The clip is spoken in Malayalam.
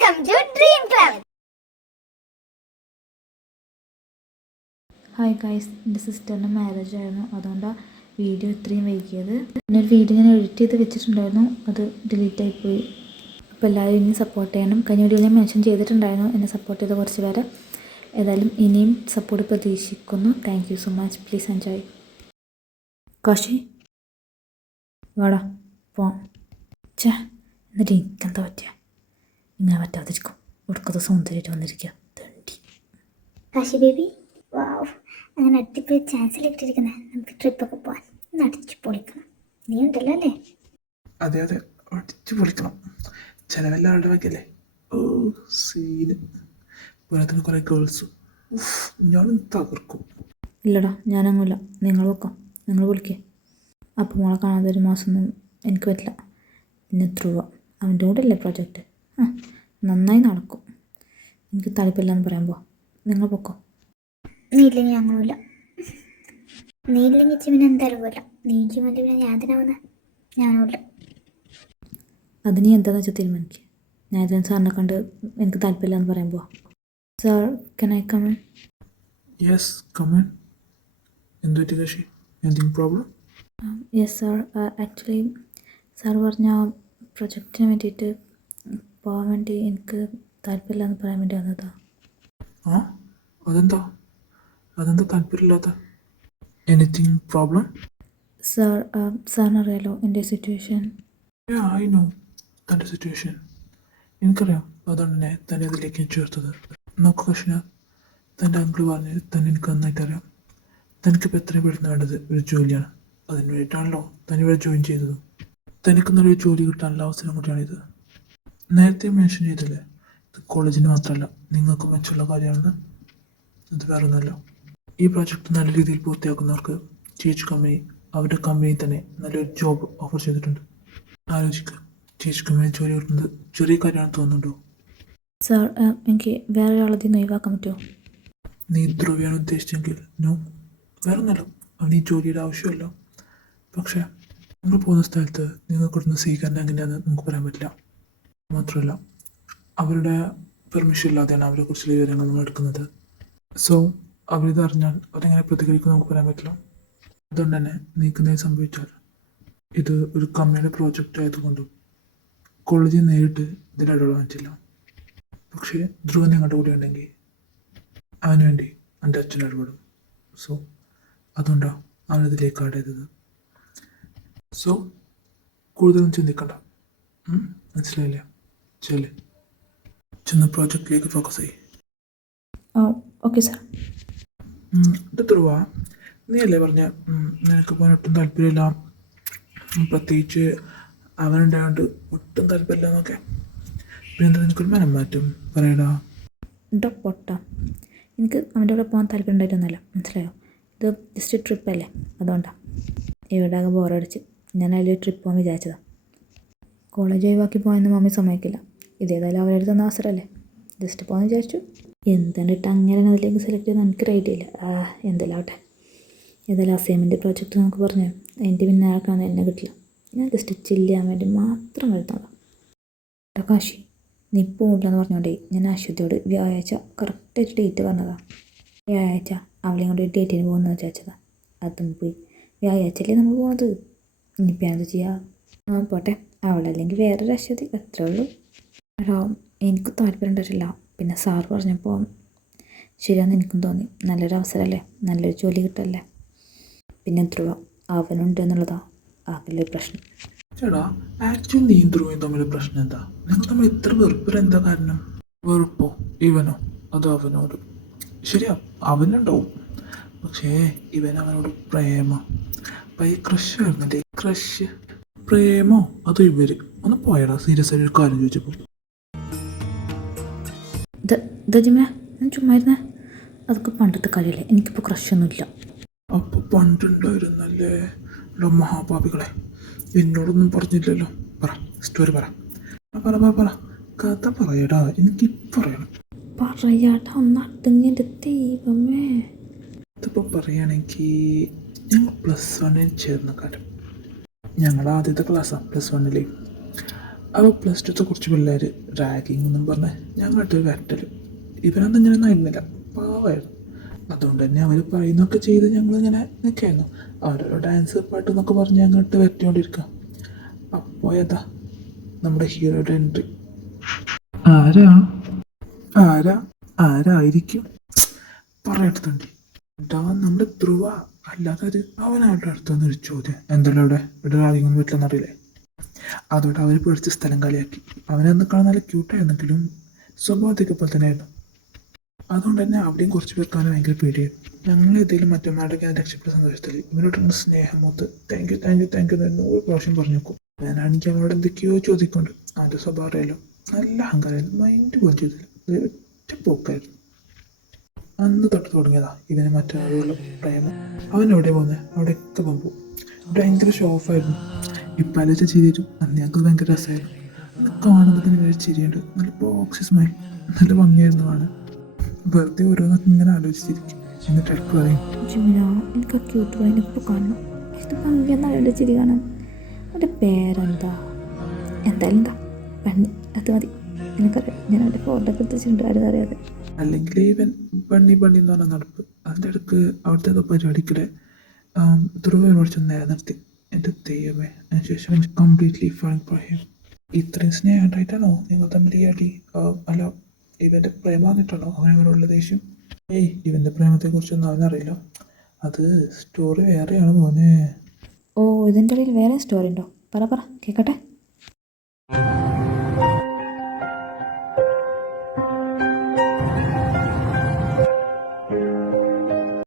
Welcome to Dream Club. Hi guys, എൻ്റെ സിസ്റ്ററിൻ്റെ മാരേജ് ആയിരുന്നു, അതുകൊണ്ടാണ് വീഡിയോ ഇത്രയും വൈകിയത്. പിന്നെ ഒരു വീഡിയോ ഞാൻ എഡിറ്റ് ചെയ്ത് വെച്ചിട്ടുണ്ടായിരുന്നു, അത് ഡിലീറ്റ് ആയിപ്പോയി. അപ്പോൾ എല്ലാവരും ഇനി സപ്പോർട്ട് ചെയ്യണം. കഴിഞ്ഞ വീഡിയോ ഞാൻ മെൻഷൻ ചെയ്തിട്ടുണ്ടായിരുന്നു എന്നെ സപ്പോർട്ട് ചെയ്ത കുറച്ച് പേരെ. ഏതായാലും ഇനിയും സപ്പോർട്ട് പ്രതീക്ഷിക്കുന്നു. Thank you so much. Please enjoy. Kashi വാടാ പോവാം. ചേ, എന്നിട്ട് എനിക്കെന്താ പറ്റിയ? ഇങ്ങനെ പറ്റാതിരിക്കും. ഒടുക്കത്തെ സൗന്ദര്യമായിട്ട് വന്നിരിക്കുക തണ്ടി. കാശി ബേബി, വാവ്, അങ്ങനെ അടിപൊളി ചാൻസിൽ ഇട്ടിരിക്കുന്നത്. നമുക്ക് ട്രിപ്പൊക്കെ പോകാൻ അടിച്ചു പൊളിക്കണം. നീ ഉണ്ടല്ലോ അല്ലേ? അതെ അതെ, അടിച്ചു പൊളിക്കണം. ചിലവെല്ലാം ആളുടെ വയ്ക്കല്ലേ. ഓ സീന്. പോരാത്തിന് കുറേ ഗേൾസും. ഞാനും തകർക്കും. ഇല്ലടാ, ഞാനങ്ങല്ല. നിങ്ങൾ വെക്കാം, നിങ്ങൾ വിളിക്കേ. അപ്പോൾ മോളെ കാണാതെ ഒരു മാസമൊന്നും എനിക്ക് പറ്റില്ല. പിന്നെ ധ്രുവ, അവൻ്റെ കൂടെ അല്ലേ പ്രൊജക്റ്റ്. നന്നായി നടക്കും. എനിക്ക് താല്പര്യമില്ലെന്ന് പറയുമ്പോൾ നിങ്ങൾ പൊക്കോ. നീ ഇല്ലെങ്കിൽ ഞങ്ങളുമില്ല. നീ ഇല്ലെങ്കിൽ ചിമിന് എന്തായാലും പോയില്ല. നീ ചിമിൻ്റെ പിന്നെ ഞാൻ എന്തിനാവുന്ന? ഞാനുമില്ല. അത് നീ എന്താണെന്ന് വെച്ചാൽ തീരുമാനിക്കുക. ഞാൻ ഇതിന് സാറിനെ കണ്ട് എനിക്ക് താല്പര്യമില്ലെന്ന് പറയുമ്പോൾ. Sir, can I come in? Yes, come in. എന്ത് പറ്റി കക്ഷി? എന്തെങ്കിലും problem? Yes sir, actually sir പറഞ്ഞ പ്രൊജക്റ്റിന് വേണ്ടിയിട്ട് പോകാൻ വേണ്ടി എനിക്ക് താല്പര്യമില്ലെന്ന് പറയാൻ വേണ്ടി വന്നതാണ്. ആ, അതെന്താ താല്പര്യമില്ലാത്ത? Anything problem? സാർ, സാറിനറിയാലോ എൻ്റെ സിറ്റുവേഷൻ. ഐ നോ തൻ്റെ സിറ്റുവേഷൻ. എനിക്കറിയാം. അതുകൊണ്ട് തന്നെ തന്നെ അതിലേക്ക് ചേർത്തത്. നോക്കൂ കൃഷ്ണ, തൻ്റെ അങ്കിൾ പറഞ്ഞ് തന്നെ എനിക്ക് നന്നായിട്ട് അറിയാം. തനിക്കിപ്പോൾ എത്രയും പെട്ടെന്ന് വേണ്ടത് ഒരു ജോലിയാണ്. അതിന് വേണ്ടിയിട്ടാണല്ലോ തന്നെ ഇവിടെ ജോയിൻ ചെയ്തത്. തനിക്ക് നല്ലൊരു ജോലി കിട്ടാനുള്ള അവസരം കൂടിയാണിത്. നേരത്തെ മെൻഷൻ ചെയ്തില്ലേ, ഇത് കോളേജിന് മാത്രമല്ല നിങ്ങൾക്ക് മെച്ചമുള്ള കാര്യമാണെന്ന്. അത് വേറെ ഒന്നുമല്ല. ഈ പ്രോജക്റ്റ് നല്ല രീതിയിൽ പൂർത്തിയാക്കുന്നവർക്ക് ചേച്ചി കമ്പനി അവരുടെ കമ്പനിയിൽ തന്നെ നല്ലൊരു ജോബ് ഓഫർ ചെയ്തിട്ടുണ്ട്. ആലോചിക്കുക, ചേച്ചി കമ്പനി ജോലി കിട്ടുന്നത് ചെറിയ കാര്യമാണെന്ന് തോന്നുന്നുണ്ടോ? സാർ, എനിക്ക് വേറെ ഒരാളതിൽ നിന്ന് ഒഴിവാക്കാൻ പറ്റുമോ? നീ ധ്രുവയാണ് ഉദ്ദേശിച്ചെങ്കിൽ നോ, വേറെ ഒന്നല്ല. അവന് ഈ ജോലിയുടെ ആവശ്യമല്ല. പക്ഷേ നമ്മൾ പോകുന്ന സ്ഥലത്ത് നിങ്ങൾക്ക് കിട്ടുന്ന സ്വീകരണം എങ്ങനെയാണെന്ന് നമുക്ക് പറയാൻ പറ്റില്ല. മാത്രമല്ല, അവരുടെ പെർമിഷൻ ഇല്ലാതെയാണ് അവരെക്കുറിച്ചുള്ള വിവരങ്ങൾ നമ്മൾ എടുക്കുന്നത്. സോ അവരിത് അറിഞ്ഞാൽ അവരെങ്ങനെ പ്രതികരിക്കും നമുക്ക് പറയാൻ പറ്റില്ല. അതുകൊണ്ട് തന്നെ നീക്കുന്നത് സംഭവിച്ചാൽ ഇത് ഒരു കമ്പനിയുടെ പ്രോജക്റ്റ് ആയതുകൊണ്ടും കോളേജിൽ നേരിട്ട് ഇതിലിടപെടാൻ പറ്റില്ല. പക്ഷേ ധ്രുവൻ നിങ്ങളുടെ കൂടെ ഉണ്ടെങ്കിൽ അവന് വേണ്ടി എൻ്റെ അച്ഛൻ ഇടപെടും. സോ അതുകൊണ്ടാണ് അവനതിലേക്ക് ആഡ് ചെയ്തത്. സോ കൂടുതലൊന്നും ചിന്തിക്കണ്ട. മനസ്സിലായില്ലേ? ചെന്ന് പ്രോജക്റ്റിലേക്ക് ഫോക്കസ് ചെയ്യും. Okay sir. ഇത് ധ്രുവ, നീ അല്ലേ പറഞ്ഞ നിനക്ക് പോകാൻ ഒട്ടും താല്പര്യമില്ല, പ്രത്യേകിച്ച് അവനുണ്ടായതുകൊണ്ട് ഒട്ടും താല്പര്യമില്ല എന്നൊക്കെ. പിന്നെ എന്താ നിനക്കൊരു മനം മാറ്റം പറയടാ? പൊട്ട, എനിക്ക് അവൻ്റെ കൂടെ പോകാൻ താല്പര്യം ഉണ്ടായിട്ടൊന്നുമല്ല, മനസ്സിലായോ? ഇത് ജസ്റ്റ് ട്രിപ്പല്ലേ, അതുകൊണ്ടാണ്. ഇവിടെ ആകെ ബോറടിച്ച് ഞാൻ അതിൽ ട്രിപ്പ് പോകാൻ വിചാരിച്ചതാണ്. കോളേജ് ഒഴിവാക്കി പോകാനൊന്നും മമ്മി സമ്മതിക്കില്ല. ഇതേതായാലും അവരുടെ തന്ന അവസരമല്ലേ, ജസ്റ്റ് പോകാൻ വിചാരിച്ചു. എന്തിട്ട് അങ്ങനെ അതിലേക്ക് സെലക്ട് ചെയ്താൽ എനിക്ക് ഐഡിയ ഇല്ല. എന്തെല്ലാം ആവട്ടെ. ഏതായാലും അസൈൻമെൻറ്റ് പ്രോജക്റ്റ് നമുക്ക് പറഞ്ഞു അതിൻ്റെ പിന്നെ ആർക്കാണ് എന്നെ കിട്ടില്ല. ഞാൻ ജസ്റ്റ് ചില്ല് ചെയ്യാൻ വേണ്ടി മാത്രം വരുന്നതാണ്. കാശി, നീ പോകില്ലെന്ന് പറഞ്ഞോണ്ടേ ഞാൻ അശ്വതിയോട് വ്യാഴാഴ്ച കറക്റ്റായിട്ട് ഡേറ്റ് പറഞ്ഞതാണ്. വ്യാഴാഴ്ച അവളെയും കൊണ്ട് ഡേറ്റിന് പോകുമെന്ന് വിചാരിച്ചതാണ്. അതും പോയി. വ്യാഴാഴ്ചയല്ലേ നമ്മൾ പോകുന്നത്. ഇനിയിപ്പോൾ എന്താ ചെയ്യുക? പോട്ടെ, അവളല്ലെങ്കിൽ വേറൊരു അശ്വതി, അത്രേ ഉള്ളൂ. എടാ, എനിക്ക് താല്പര്യം ഉണ്ടായിട്ടില്ല. പിന്നെ സാറ് പറഞ്ഞപ്പോൾ ശരിയാണെന്ന് എനിക്കും തോന്നി. നല്ലൊരു അവസരമല്ലേ, നല്ലൊരു ജോലി കിട്ടല്ലേ. പിന്നെ ധ്രുവ അവനുണ്ട് എന്നുള്ളതാ ആകെയൊരു പ്രശ്നം. ചേട്ടാ, ആക്ച്വലി നീ ധ്രുവയും തമ്മിൽ പ്രശ്നം എന്താ? നിങ്ങൾ തമ്മിൽ ഇത്ര വെറുപ്പിലെന്താ കാരണം? വെറുപ്പോ ഇവനോ അതോ അവനോട്? ശരിയാ, അവനുണ്ടാവും. പക്ഷേ അവനോട് പ്രേമ ക്രഷ് ആയിരുന്നല്ലേ? ക്രഷ്, പ്രേമോ അതോ ഇവര്? ഒന്ന് പോയടാ, സീരിയസ് ആയിട്ട് ഒരു കാര്യം ചോദിച്ചപ്പോൾ. ജിമ, ഞാൻ ചുമ്മാ ഇരുന്നേ. അതൊക്കെ പണ്ടത്തെ കാര്യമല്ലേ, എനിക്കിപ്പോൾ ക്രഷൊന്നുമില്ല. അപ്പോൾ പണ്ടുണ്ടായിരുന്നല്ലേ? മഹാപാപികളെ, എന്നോടൊന്നും പറഞ്ഞില്ലല്ലോ. പറ, സ്റ്റോറി പറ. കഥ പറയടാ, എനിക്ക് പറയണം. പറയാട്ടാ, ഒന്നടങ്ങി എൻ്റെ ദൈവമേ. ഇതിപ്പോൾ പറയുകയാണെങ്കിൽ ഞങ്ങൾ +1 ചേർന്ന കാലം. ഞങ്ങളുടെ ആദ്യത്തെ ക്ലാസ്സാണ് +1. അപ്പോൾ പ്ലസ് ടുത്തെ കുറച്ച് പിള്ളേർ റാഗിങ് എന്നും പറഞ്ഞ് ഞങ്ങോട്ട് വരട്ടലും ഇവരൊന്നും ഇങ്ങനെ ആയിരുന്നില്ല, പാവമായിരുന്നു. അതുകൊണ്ട് തന്നെ അവർ പറയുന്നൊക്കെ ചെയ്ത് ഞങ്ങളിങ്ങനെ നിൽക്കായിരുന്നു. അവരോരോ ഡാൻസ് പാട്ട് എന്നൊക്കെ പറഞ്ഞ് ഞങ്ങോട്ട് വരട്ടിക്കൊണ്ടിരിക്കുക. അപ്പോൾ ഏതാ നമ്മുടെ ഹീറോയുടെ എൻട്രി. ആരാ ആരാ ആരായിരിക്കും പറയത്തുണ്ട്. ഡാ നമ്മുടെ ധ്രുവ, അല്ലാതെ അത് അവനായിട്ട് അടുത്തൊന്നൊരു ചോദ്യം. എന്തായാലും ഇവിടെ റാഗിങ് പറ്റില്ലെന്നറിയില്ലേ. അതോടെ അവർ പിടിച്ച സ്ഥലം കളിയാക്കി. അവനന്ന് കാണാൻ നല്ല ക്യൂട്ടായിരുന്നെങ്കിലും സ്വഭാവത്തേക്ക് പോലെ തന്നെയായിരുന്നു. അതുകൊണ്ട് തന്നെ അവിടെയും കുറച്ച് പേർക്കാണ് ഭയങ്കര പേടിയായിരുന്നു. ഞങ്ങൾ ഏതെങ്കിലും മറ്റൊന്നാടൊക്കെ രക്ഷപ്പെട്ട സന്തോഷത്തിൽ ഇവരോടുള്ള സ്നേഹം മൊത്ത് thank you thank you thank you എന്ന് 100 പ്രാവശ്യം പറഞ്ഞു നോക്കും. ഞാനാണെങ്കിൽ അവനോട് എന്തൊക്കെയോ ചോദിക്കൊണ്ട് അവൻ്റെ സ്വഭാവം അറിയാലോ, നല്ല അഹങ്കാരമായിരുന്നു, മൈൻഡ് പോലും ചെയ്തില്ല, ഒറ്റ പോക്കായിരുന്നു. അന്ന് തൊട്ട് തുടങ്ങിയതാ ഇവന് മറ്റൊരാളുള്ള പ്രേമം. അവൻ എവിടെ പോകുന്നത് അവിടെയൊക്കെ പോകും. ഭയങ്കര ഷോ ഓഫായിരുന്നു. ഇപ്പം ആലോചിച്ച ചിരി വരും, അന്ന് ഞങ്ങൾക്ക് ഭയങ്കര രസമായിരുന്നു. അന്ന് കാണുമ്പോൾ തന്നെ ഒരു ചിരിയുണ്ട്, നല്ല ബോക്സ് സ്മൈൽ, നല്ല ഭംഗിയായിരുന്നു കാണാൻ. വെറുതെ ഓരോന്നൊക്കെ ഇങ്ങനെ ആലോചിച്ചിരിക്കും. എന്നിട്ട് ഇടയ്ക്ക് പറയും, ജിമിന, എനിക്ക് ആ ക്യൂട്ട് പയ്യനെ ഇപ്പോൾ കാണണം. ഇത് ഭംഗിയെന്നാണ് എൻ്റെ ചിരി കാണാൻ. അവൻ്റെ പേരെന്താ? എന്തായാലും എന്താ പണി, അത് മതി. എനിക്കറിയാം, ഞാൻ അവൻ്റെ ഫോട്ടോ ഒക്കെ എടുത്തിട്ടുണ്ട്, ആരും അറിയാതെ. അല്ലെങ്കിൽ ഇവൻ ബണ്ണി ബണ്ണി എന്ന് പറഞ്ഞ നടപ്പ്. അതിൻ്റെ ഇടയ്ക്ക് അവിടുത്തെ ഏതോ പരിപാടിക്കിടെ ധ്രുവനോട് ചെന്ന് നേരെ നിർത്തി. എൻ്റെ ദൈവമേ, അതിനുശേഷം കംപ്ലീറ്റ്ലി ഫാൻ പറയാം. ഇത്രയും സ്നേഹമായിട്ടാണോ നിങ്ങൾ തമ്മിൽ ഈ അടി? അല്ല, ഇവൻ്റെ പ്രേമം വന്നിട്ടാണോ അവനവനുള്ള ദേഷ്യം? ഏയ്, ഇവൻ്റെ പ്രേമത്തെക്കുറിച്ചൊന്നും അവനറിയില്ല. അത് സ്റ്റോറി വേറെയാണ് മോനെ. ഓ, ഇതിൻ്റെ ഇടയിൽ വേറെ സ്റ്റോറി ഉണ്ടോ? പറ കേൾക്കട്ടെ.